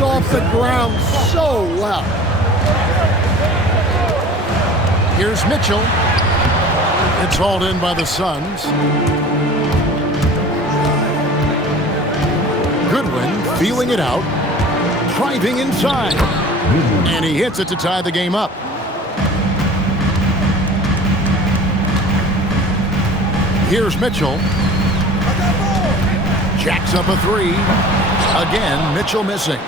gets off the ground so well. Here's Mitchell. It's hauled in by the Suns. Goodwin feeling it out. Driving inside. And he hits it to tie the game up. Here's Mitchell. Jacks up a three. Again, Mitchell missing.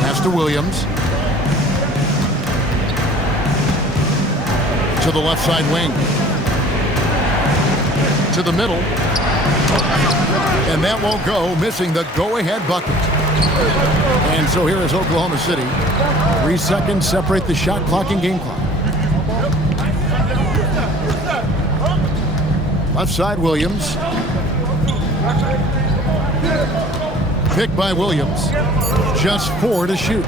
Pass to Williams. To the left side wing. To the middle. And that won't go, missing the go-ahead bucket. And so here is Oklahoma City. 3 seconds separate the shot clock and game clock. Left side, Williams. Picked by Williams. Just 4 to shoot.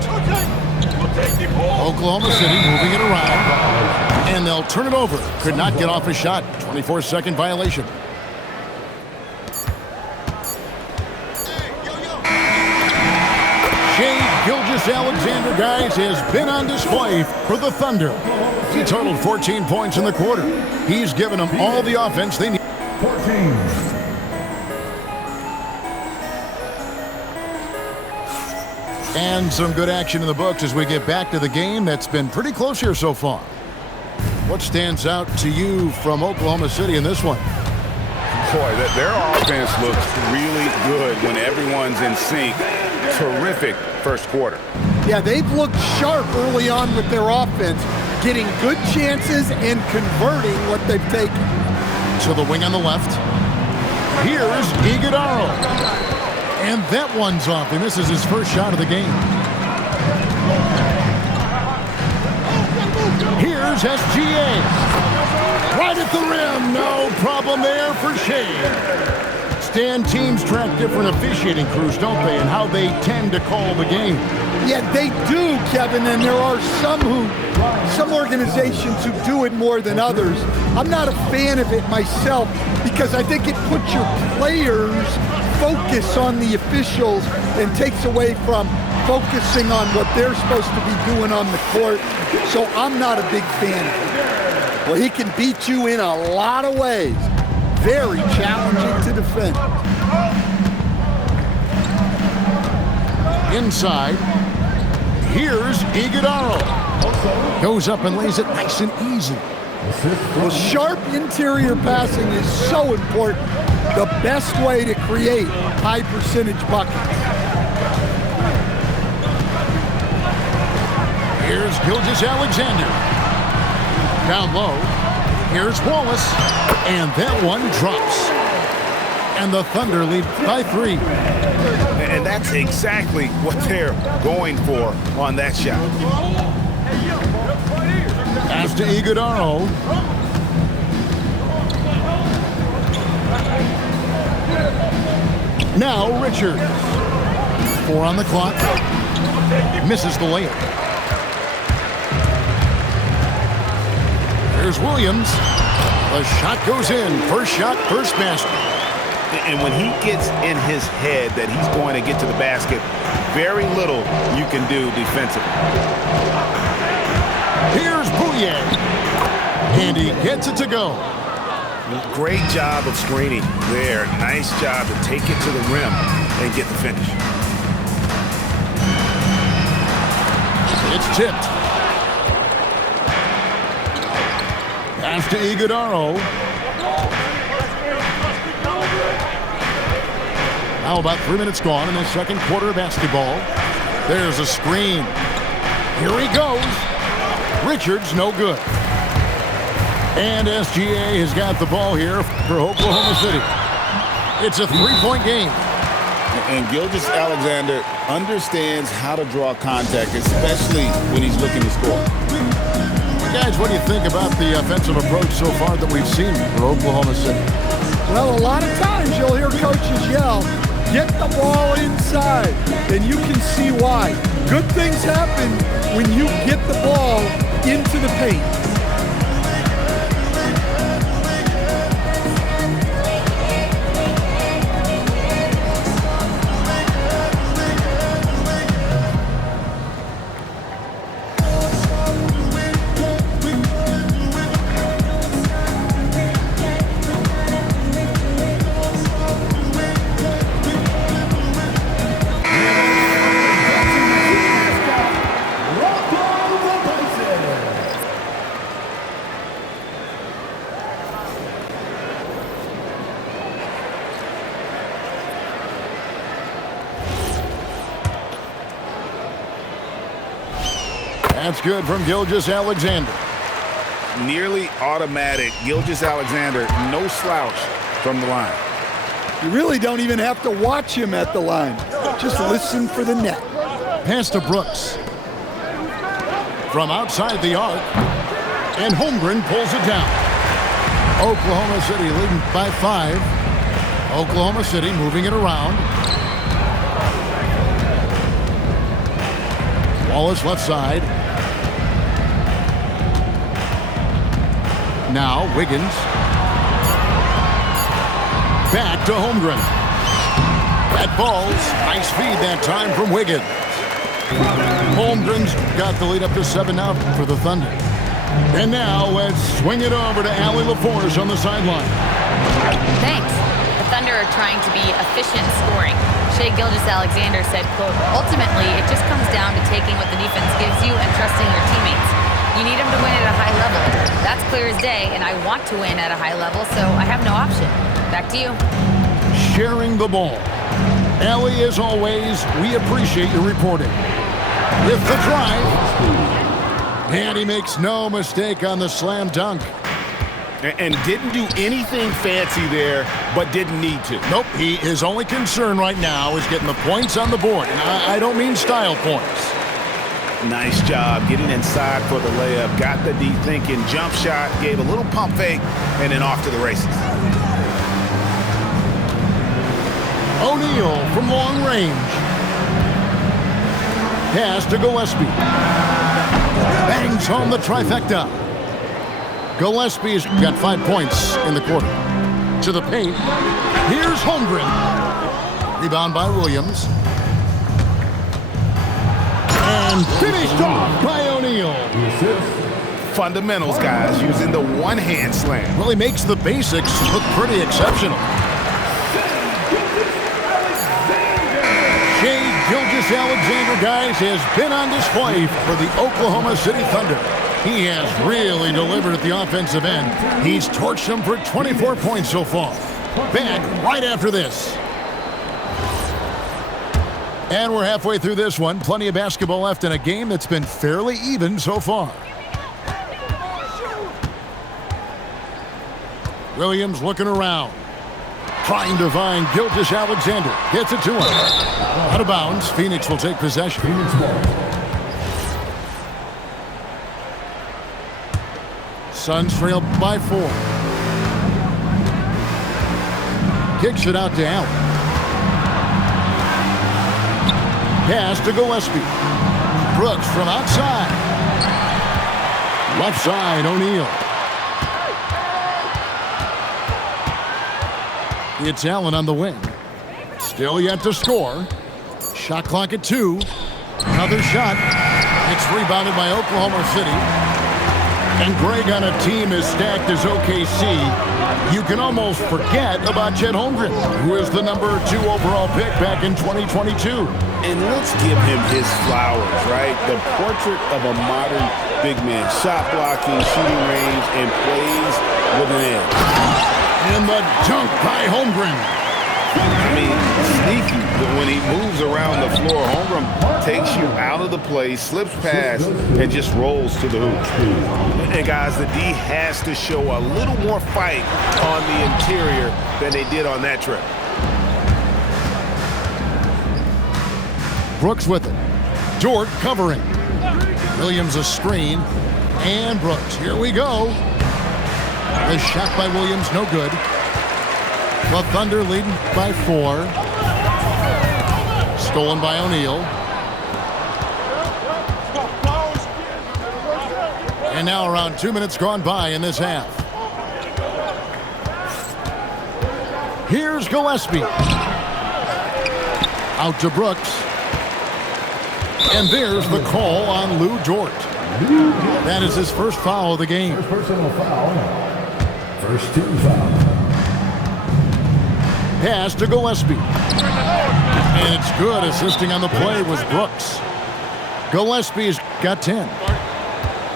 Oklahoma City moving it around. And they'll turn it over. Could not get off a shot. 24-second violation. Gilgeous-Alexander, guys, has been on display for the Thunder. He totaled 14 points in the quarter. He's given them all the offense they need. 14. And some good action in the books as we get back to the game that's been pretty close here so far. What stands out to you from Oklahoma City in this one? Boy, their offense looks really good when everyone's in sync. Terrific first quarter. Yeah, they've looked sharp early on with their offense, getting good chances and converting what they've taken. To the wing on the left. Here's Iguodala. And that one's off. He misses his first shot of the game. Here's SGA. Right at the rim. No problem there for Shea. Stan, teams track different officiating crews, don't they, and how they tend to call the game. Yeah, they do, Kevin, and there are some organizations who do it more than others. I'm not a fan of it myself because I think it puts your players' focus on the officials and takes away from focusing on what they're supposed to be doing on the court. So I'm not a big fan of it. Well, he can beat you in a lot of ways. Very challenging to defend. Inside. Here's Iguodala. Goes up and lays it nice and easy. Well, sharp interior passing is so important. The best way to create high percentage buckets. Here's Gilgeous-Alexander. Down low. Here's Wallace. And that one drops. And the Thunder lead by 3. And that's exactly what they're going for on that shot. Pass to Iguodala. Now Richards. 4 on the clock. Misses the layup. There's Williams. The shot goes in. First shot, first basket. And when he gets in his head that he's going to get to the basket, very little you can do defensively. Here's Bouye. And he gets it to go. Great job of screening there. Nice job to take it to the rim and get the finish. It's tipped. Pass to Iguodala. Now about 3 minutes gone in the second quarter of basketball. There's a screen. Here he goes. Richards, no good. And SGA has got the ball here for Oklahoma City. It's a 3-point game. And Gilgeous-Alexander understands how to draw contact, especially when he's looking to score. Guys, what do you think about the offensive approach so far that we've seen for Oklahoma City? Well, a lot of times you'll hear coaches yell, get the ball inside, and you can see why. Good things happen when you get the ball into the paint. That's good from Gilgeous-Alexander. Nearly automatic. Gilgeous-Alexander, no slouch from the line. You really don't even have to watch him at the line. Just listen for the net. Pass to Brooks. From outside the arc. And Holmgren pulls it down. Oklahoma City leading by 5. Oklahoma City moving it around. Wallace left side. Now Wiggins. Back to Holmgren. That ball's nice feed that time from Wiggins. Holmgren's got the lead up to 7 now for the Thunder. And now let's swing it over to Allie LaForce on the sideline. Thanks. The Thunder are trying to be efficient scoring. Shai Gilgeous-Alexander said, quote, ultimately, it just comes down to taking what the defense gives you and trusting your teammates. You need them to win at a high level. That's clear as day, and I want to win at a high level, so I have no option. Back to you. Sharing the ball. Allie, as always, we appreciate your reporting. With the drive. And he makes no mistake on the slam dunk. And didn't do anything fancy there, but didn't need to. Nope, his only concern right now is getting the points on the board. And I don't mean style points. Nice job getting inside for the layup. Got the D thinking, jump shot, gave a little pump fake, and then off to the races. O'Neal from long range. Pass to Gillespie. Bangs home the trifecta. Gillespie's got 5 points in the quarter. To the paint. Here's Holmgren. Rebound by Williams. And finished off by O'Neal. Fundamentals, guys, using the one-hand slam. Well, he makes the basics look pretty exceptional. Shai Gilgeous-Alexander, guys, has been on display for the Oklahoma City Thunder. He has really delivered at the offensive end. He's torched them for 24 points so far. Back right after this. And we're halfway through this one. Plenty of basketball left in a game that's been fairly even so far. Williams looking around. Trying to find Gilgeous-Alexander. Gets it to him. Out of bounds. Phoenix will take possession. Suns trail by 4. Kicks it out to Allen. Pass to Gillespie. Brooks from outside. Left side, O'Neal. It's Allen on the wing. Still yet to score. Shot clock at 2. Another shot. It's rebounded by Oklahoma City. And Greg, on a team as stacked as OKC, you can almost forget about Chet Holmgren, who is the number 2 overall pick back in 2022. And let's give him his flowers, right? The portrait of a modern big man. Shot blocking, shooting range, and plays with an edge. And the dunk by Holmgren. I mean, sneaky, but when he moves around the floor, Holmgren takes you out of the play, slips past, and just rolls to the hoop. And guys, the D has to show a little more fight on the interior than they did on that trip. Brooks with it. Dort covering. Williams a screen. And Brooks. Here we go. The shot by Williams, no good. The Thunder leading by 4. Stolen by O'Neal. And now around 2 minutes gone by in this half. Here's Gillespie. Out to Brooks. And there's the call on Lou Dort. That is his first foul of the game. First personal foul. First team foul. Pass to Gillespie. And it's good. Assisting on the play was Brooks. Gillespie's got 10.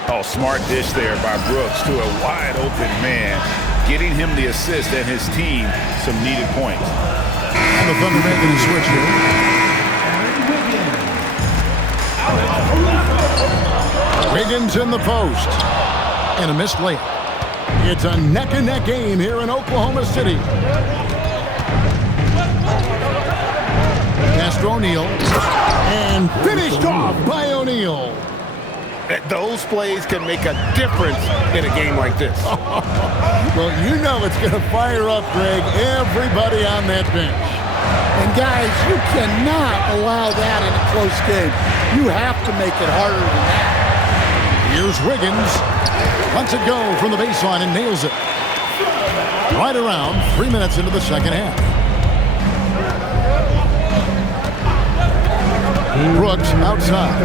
Oh, smart dish there by Brooks to a wide open man, getting him the assist and his team some needed points. And the Thunder making a switch here. Wiggins in the post. And a missed layup. It's a neck-and-neck game here in Oklahoma City. Pass to O'Neal. And finished off by O'Neal. Those plays can make a difference in a game like this. Well, you know it's going to fire up, Greg, everybody on that bench. And guys, you cannot allow that in a close game. You have to make it harder than that. Here's Wiggins. Lets it go from the baseline and nails it. Right around 3 minutes into the second half. Brooks outside.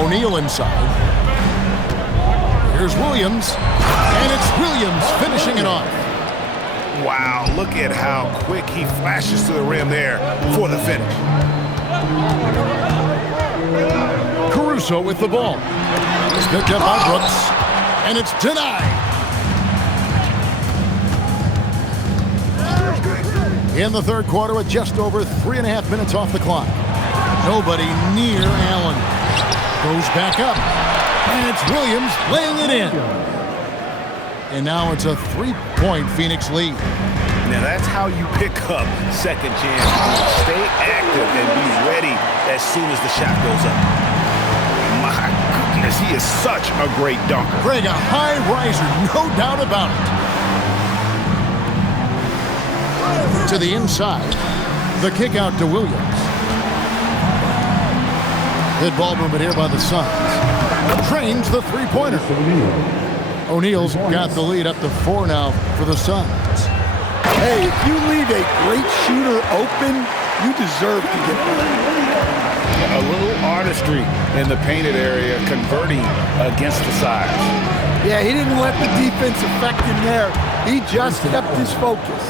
O'Neal inside. Here's Williams. And it's Williams finishing it off. Wow, look at how quick he flashes to the rim there for the finish. Caruso with the ball. It's picked up by Brooks. And it's denied. In the third quarter with just over 3.5 minutes off the clock. Nobody near Allen. Goes back up. And it's Williams laying it in. And now it's a 3-point Phoenix lead. Now that's how you pick up second chance. Stay active and be ready as soon as the shot goes up. My goodness, he is such a great dunker. Greg, a high riser, no doubt about it. To the inside. The kick out to Williams. Good ball movement here by the Suns. Trains the three-pointer. O'Neal's got the lead up to 4 now for the Suns. Hey, if you leave a great shooter open, you deserve to get one. A little artistry in the painted area, converting against the sides. Yeah, he didn't let the defense affect him there. He just kept his focus.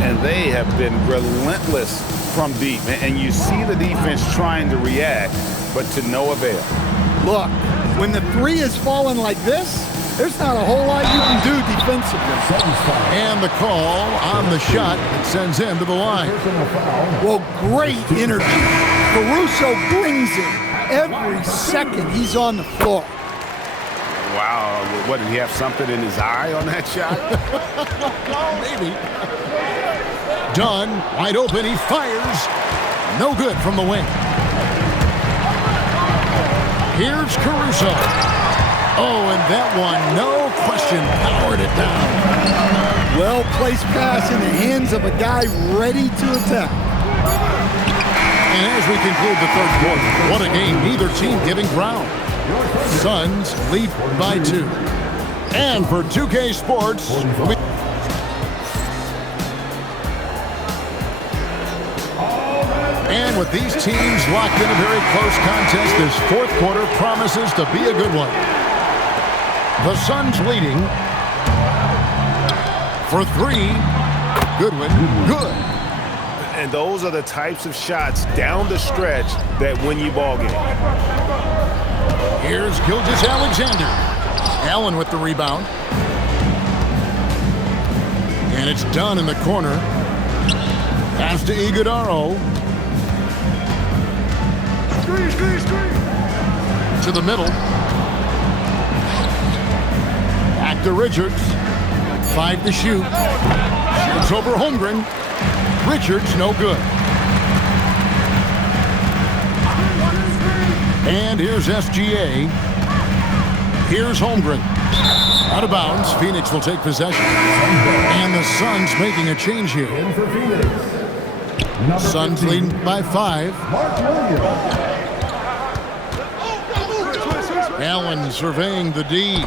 And they have been relentless from deep. And you see the defense trying to react, but to no avail. Look, when the three is falling like this, there's not a whole lot you can do defensively. And the call on the shot that sends him to the line. Well, great energy. Caruso brings it every second he's on the floor. Wow, what, did he have something in his eye on that shot? Maybe. Dunn, wide open, he fires. No good from the wing. Here's Caruso. Oh, and that one, no question, powered it down. Well-placed pass in the hands of a guy ready to attack. And as we conclude the third quarter, what a game, neither team giving ground. Suns lead by 2. And for 2K Sports, and with these teams locked in a very close contest, this fourth quarter promises to be a good one. The Suns leading for 3. Goodwin, good. And those are the types of shots down the stretch that win you ball games. Here's Gilgeous-Alexander. Allen with the rebound. And it's done in the corner. Pass to Iguodala. To the middle. Back to Richards. 5 to shoot. Shoots over Holmgren. Richards, no good. And here's SGA. Here's Holmgren. Out of bounds. Phoenix will take possession. And the Suns making a change here. Suns leading by 5. Allen surveying the D.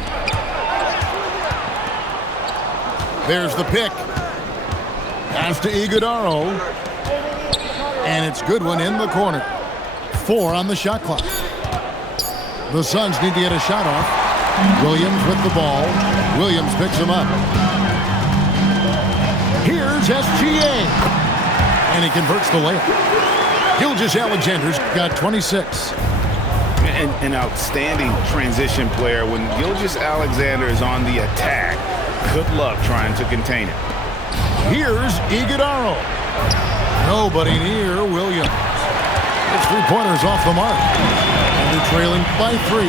There's the pick. Pass to Iguodala. And it's Goodwin in the corner. 4 on the shot clock. The Suns need to get a shot off. Williams with the ball. Williams picks him up. Here's SGA. And he converts the layup. Gilgeous-Alexander's got 26. An outstanding transition player. When Gilgeous-Alexander is on the attack, good luck trying to contain it. Here's Iguodala. Nobody near Williams. His three-pointers off the mark. And they're trailing by 3.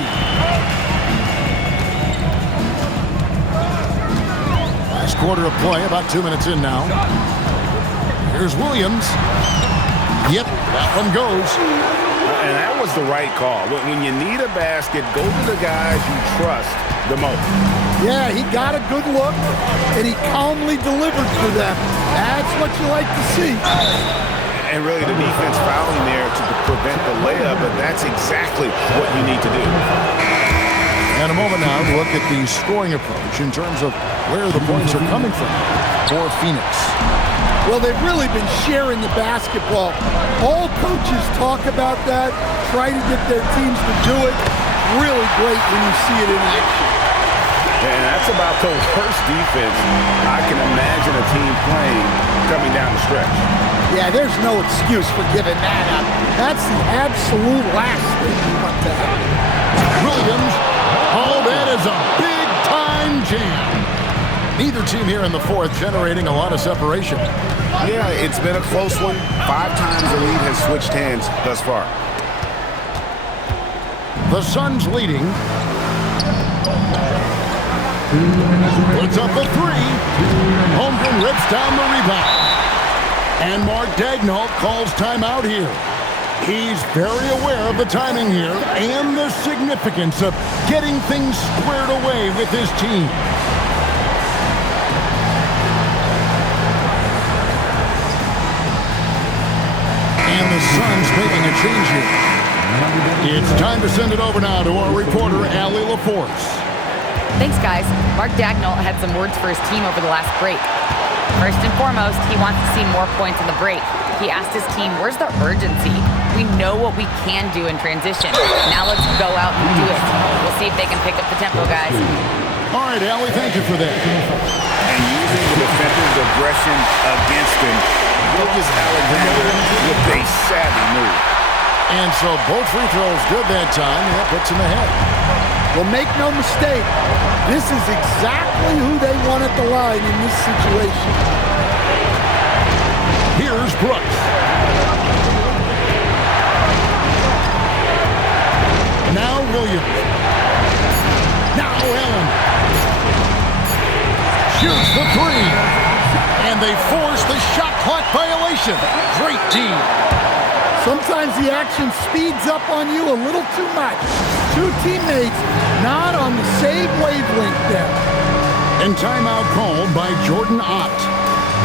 Last quarter of play, about 2 minutes in now. Here's Williams. Yep, that one goes. And that was the right call. When you need a basket, go to the guys you trust the most. Yeah, he got a good look, and he calmly delivered for them. That's what you like to see. And really, the defense fouling there to prevent the layup, but that's exactly what you need to do. And a moment now to look at the scoring approach in terms of where the points are coming from for Phoenix. Well, they've really been sharing the basketball. All coaches talk about that, try to get their teams to do it. Really great when you see it in action. And that's about the worst defense I can imagine a team playing coming down the stretch. Yeah, there's no excuse for giving that up. That's the absolute last thing you want to happen. Williams, oh, that is a big-time jam. Neither team here in the fourth generating a lot of separation. Yeah, it's been a close one. 5 times the lead has switched hands thus far. The Suns leading. Puts up the 3. Holmgren rips down the rebound. And Mark Daigneault calls timeout here. He's very aware of the timing here and the significance of getting things squared away with his team. And the Suns making a change here. It's time to send it over now to our reporter, Allie LaForce. Thanks, guys. Mark Daigneault had some words for his team over the last break. First and foremost, he wants to see more points in the break. He asked his team, where's the urgency? We know what we can do in transition. Now let's go out and do it. We'll see if they can pick up the tempo, guys. All right, Allie, thank you for that. And using the defensive aggression against him, Gilgeous-Alexander with a savvy move. And so both free throws good that time, and that puts him ahead. Well, make no mistake, this is exactly who they want at the line in this situation. Here's Brooks. Now Williams. Now Allen. Shoots the 3. And they force the shot clock violation. Great team. Sometimes the action speeds up on you a little too much. 2 teammates not on the same wavelength there. And timeout called by Jordan Ott.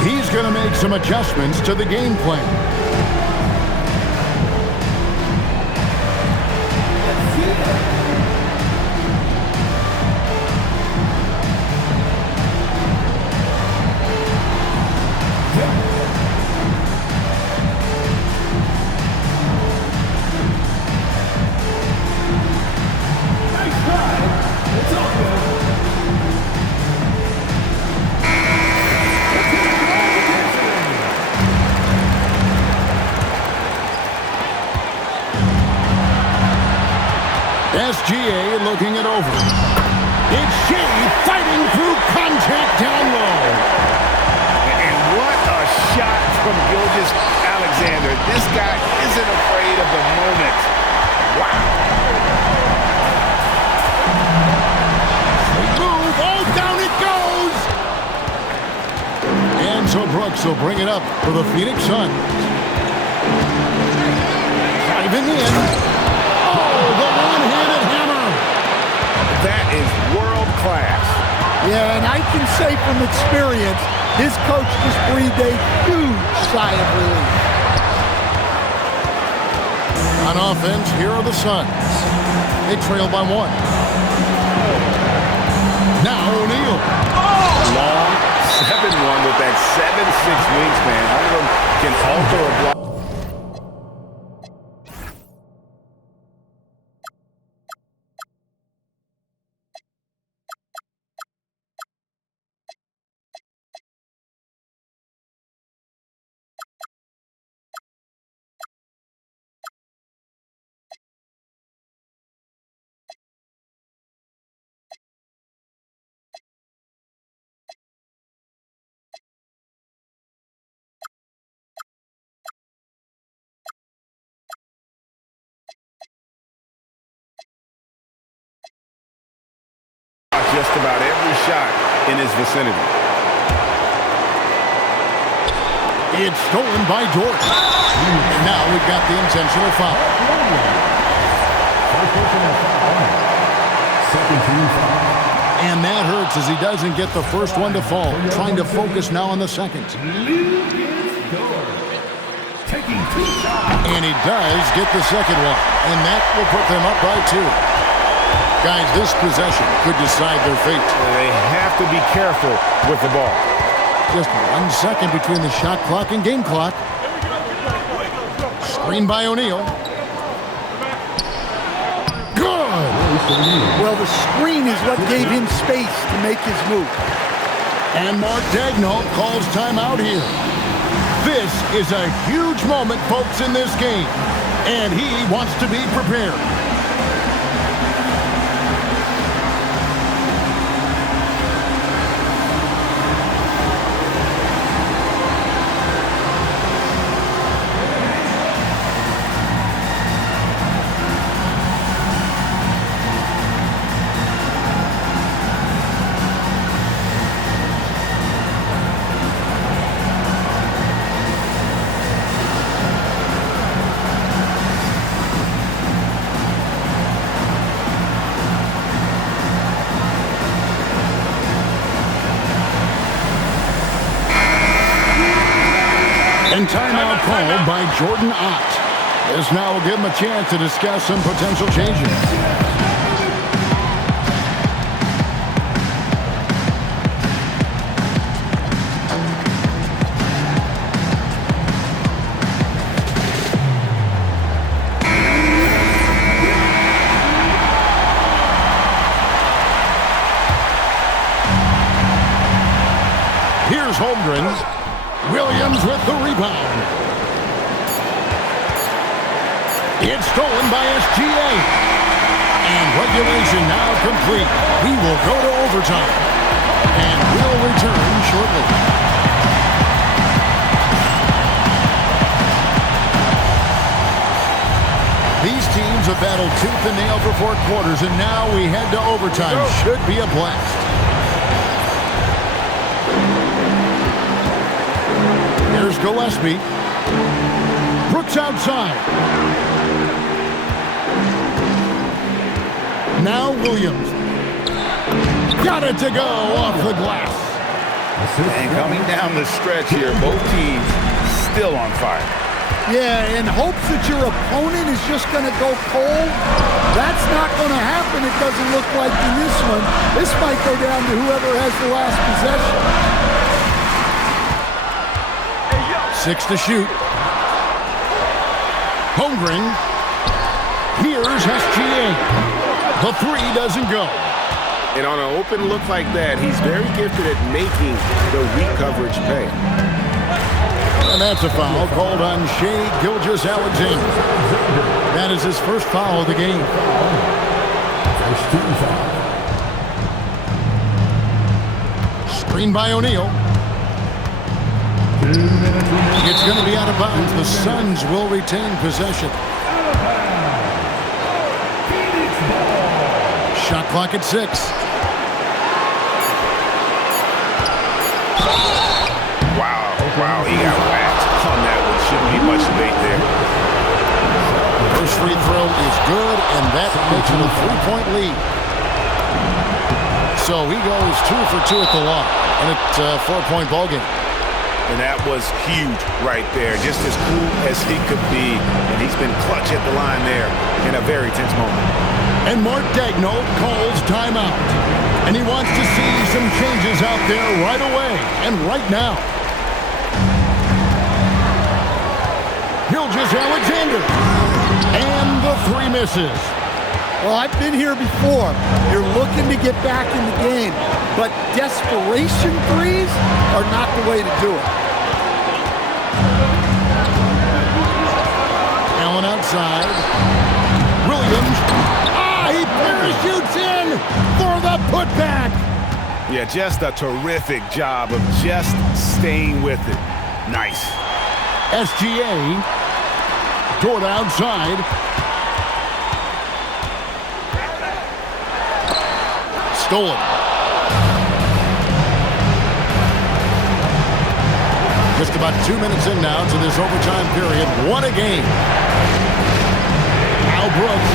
He's going to make some adjustments to the game plan. SGA looking it over. It's Shea fighting through contact down low. And what a shot from Gilgeous-Alexander. This guy isn't afraid of the moment. Wow. Move, oh, down it goes. And so Brooks will bring it up for the Phoenix Suns. Driving in. That is world class. Yeah, and I can say from experience, his coach just breathed a huge sigh of relief. On offense, here are the Suns. They trail by 1. Now O'Neal. Long 7-1 with that 7'6" wingspan. All of them can alter a block. just about every shot in his vicinity. It's stolen by Jordan. And now we've got the intentional foul. Second team foul. And that hurts as he doesn't get the first one to fall. Trying to focus now on the second. Taking 2 shots. And he does get the second one. And that will put them up by 2. Guys, this possession could decide their fate. They have to be careful with the ball. Just 1 second between the shot clock and game clock. Screen by O'Neal. Good! Well, the screen is what gave him space to make his move. And Mark Daigneault calls timeout here. This is a huge moment, folks, in this game. And he wants to be prepared. And timeout called by Jordan Ott. This now will give him a chance to discuss some potential changes. Here's Holmgren. Williams with the rebound. It's stolen by SGA. And regulation now complete. We will go to overtime. And we'll return shortly. These teams have battled tooth and nail for 4 quarters, and now we head to overtime. Should be a blast. Here's Gillespie. Brooks outside. Now Williams. Got it to go off the glass. And coming down the stretch here, both teams still on fire. Yeah, in hopes that your opponent is just going to go cold. That's not going to happen, it doesn't look like in this one. This might go down to whoever has the last possession. 6 to shoot. Holmgren. Here's SGA. The 3 doesn't go. And on an open look like that, he's very gifted at making the weak coverage pay. And that's a foul called on Shai Gilgeous-Alexander. That is his first foul of the game. First team foul. Screen by O'Neal. It's going to be out of bounds. The Suns will retain possession. Shot clock at 6. Wow, he got whacked on that one. Shouldn't be much debate there. First free throw is good, and that makes it a 3-point lead. So he goes 2 for 2 at the line, and it's a 4-point ballgame. And that was huge right there. Just as cool as he could be. And he's been clutch at the line there in a very tense moment. And Mark Daigneault calls timeout. And he wants to see some changes out there right away and right now. Gilgeous-Alexander. And the 3 misses. Well, I've been here before. You're looking to get back in the game, but desperation threes are not the way to do it. Allen outside. Williams. He parachutes in for the putback. Yeah, just a terrific job of just staying with it. Nice. SGA. Toward outside. Stolen. Just about 2 minutes in now to this overtime period. What a game. Al Brooks.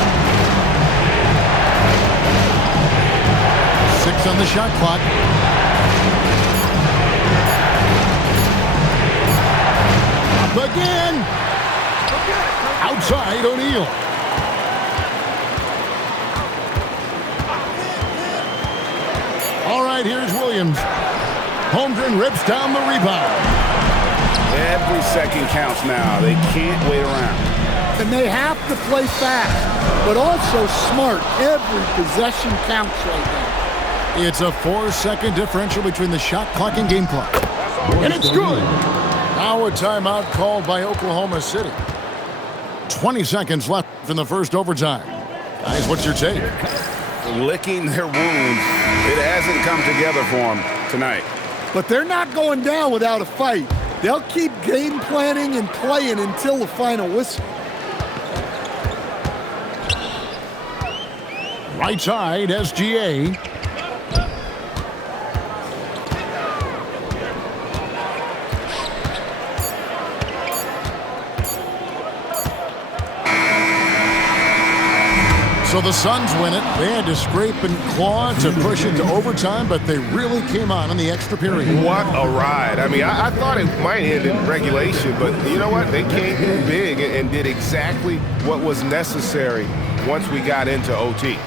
6 on the shot clock. Up again. Outside O'Neal. All right, here's Williams. Holmgren rips down the rebound. Every second counts now. They can't wait around. And they have to play fast, but also smart. Every possession counts right now. It's a 4-second differential between the shot clock and game clock. And it's good. Now a timeout called by Oklahoma City. 20 seconds left in the first overtime. Guys, what's your take? Licking their wounds. It hasn't come together for them tonight. But they're not going down without a fight. They'll keep game planning and playing until the final whistle. Right side, SGA. So the Suns win it. They had to scrape and claw to push it to overtime, but they really came on in the extra period. What a ride. I mean, I thought it might end in regulation, but you know what? They came in big and did exactly what was necessary once we got into OT.